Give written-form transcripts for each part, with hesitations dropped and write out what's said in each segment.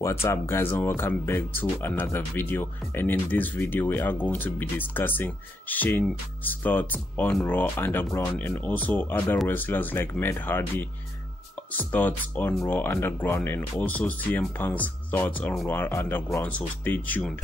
What's up guys, and welcome back to another video. And in this video we are going to be discussing Shane's thoughts on Raw Underground and also other wrestlers like Matt Hardy's thoughts on Raw Underground and also CM Punk's thoughts on Raw Underground, so stay tuned.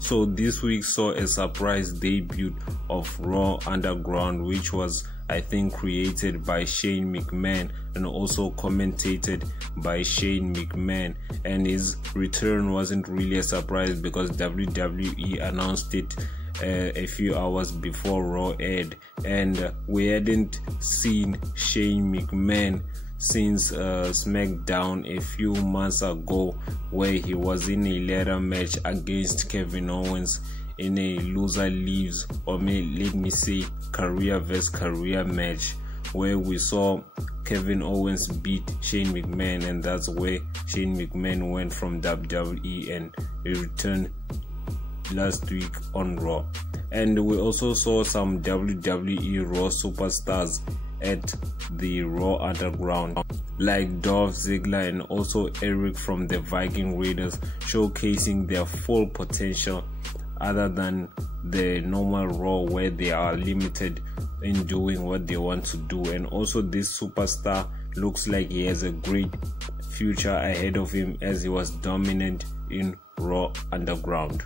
So this week saw a surprise debut of Raw Underground, which was, I think, created by Shane McMahon and also commentated by Shane McMahon, and his return wasn't really a surprise because WWE announced it a few hours before Raw aired, and we hadn't seen Shane McMahon since SmackDown a few months ago, where he was in a ladder match against Kevin Owens in a loser leaves, or let me say career versus career match, where we saw Kevin Owens beat Shane McMahon, and that's where Shane McMahon went from WWE and he returned last week on Raw. And we also saw some WWE Raw superstars at the Raw Underground like Dolph Ziggler and also Eric from the Viking Raiders, showcasing their full potential other than the normal Raw where they are limited in doing what they want to do. And also this superstar looks like he has a great future ahead of him as he was dominant in Raw Underground.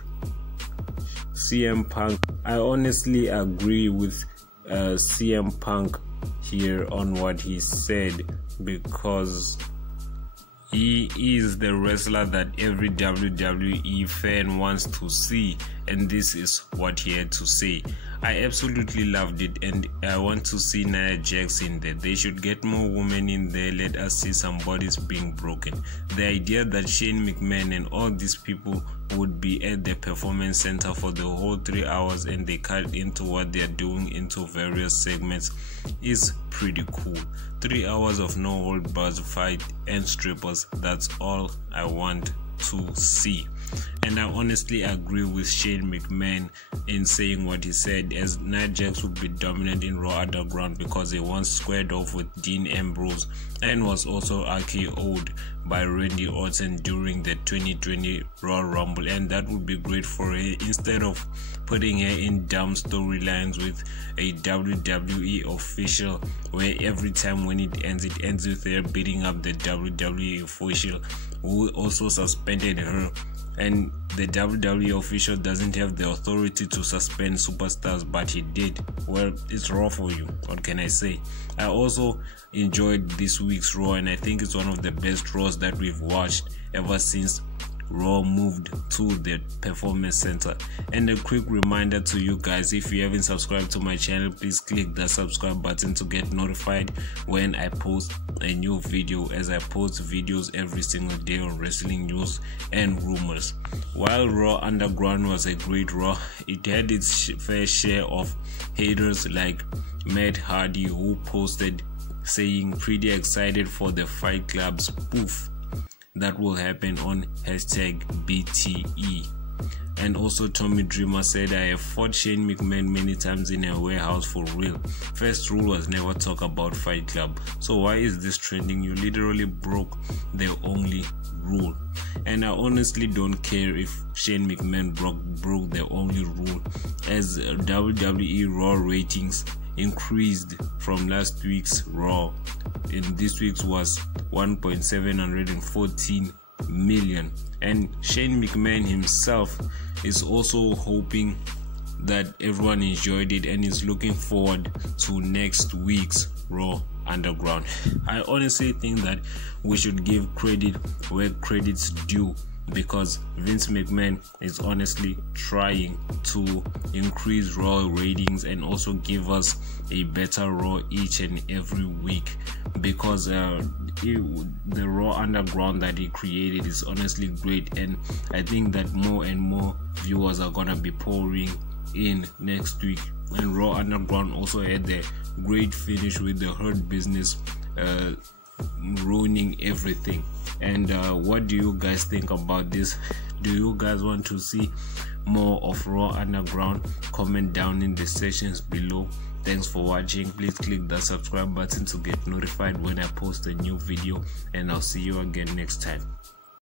CM Punk, I honestly agree with CM Punk here on what he said, because he is the wrestler that every WWE fan wants to see, and this is what he had to say. I absolutely loved it, and I want to see Nia Jax in there. They should get more women in there. Let us see some bodies being broken. The idea that Shane McMahon and all these people would be at the performance center for the whole 3 hours and they cut into what they're doing into various segments is pretty cool. 3 hours of no hold bars fight and strippers, that's all I want to see. And I honestly agree with Shane McMahon in saying what he said, as Nia Jax would be dominant in Raw Underground because he once squared off with Dean Ambrose and was also RKO'd by Randy Orton during the 2020 Royal Rumble, and that would be great for her instead of putting her in dumb storylines with a WWE official where every time when it ends with her beating up the WWE official who also suspended her. And the WWE official doesn't have the authority to suspend superstars, but he did. Well, it's Raw for you. What can I say? I also enjoyed this week's Raw, and I think it's one of the best Raws that we've watched ever since Raw moved to the performance center. And a quick reminder to you guys, if you haven't subscribed to my channel, please click that subscribe button to get notified when I post a new video, as I post videos every single day on wrestling news and rumors. While Raw Underground was a great Raw, it had its fair share of haters like Matt Hardy, who posted saying pretty excited for the Fight Club spoof that will happen on #BTE. And also Tommy Dreamer said, I have fought Shane McMahon many times in a warehouse for real. First rule was never talk about Fight Club. So why is this trending? You literally broke the only rule. And I honestly don't care if Shane McMahon broke the only rule, as WWE Raw ratings increased from last week's Raw. In this week's was 1.714 million, and Shane McMahon himself is also hoping that everyone enjoyed it and is looking forward to next week's Raw Underground. I honestly think that we should give credit where credit's due, because Vince McMahon is honestly trying to increase Raw ratings and also give us a better Raw each and every week, because the Raw Underground that he created is honestly great, and I think that more and more viewers are gonna be pouring in next week. And Raw Underground also had the great finish with the Hurt Business ruining everything. And what do you guys think about this? Do you guys want to see more of Raw Underground? Comment down in the sections below. Thanks for watching. Please click the subscribe button to get notified when I post a new video, and I'll see you again next time.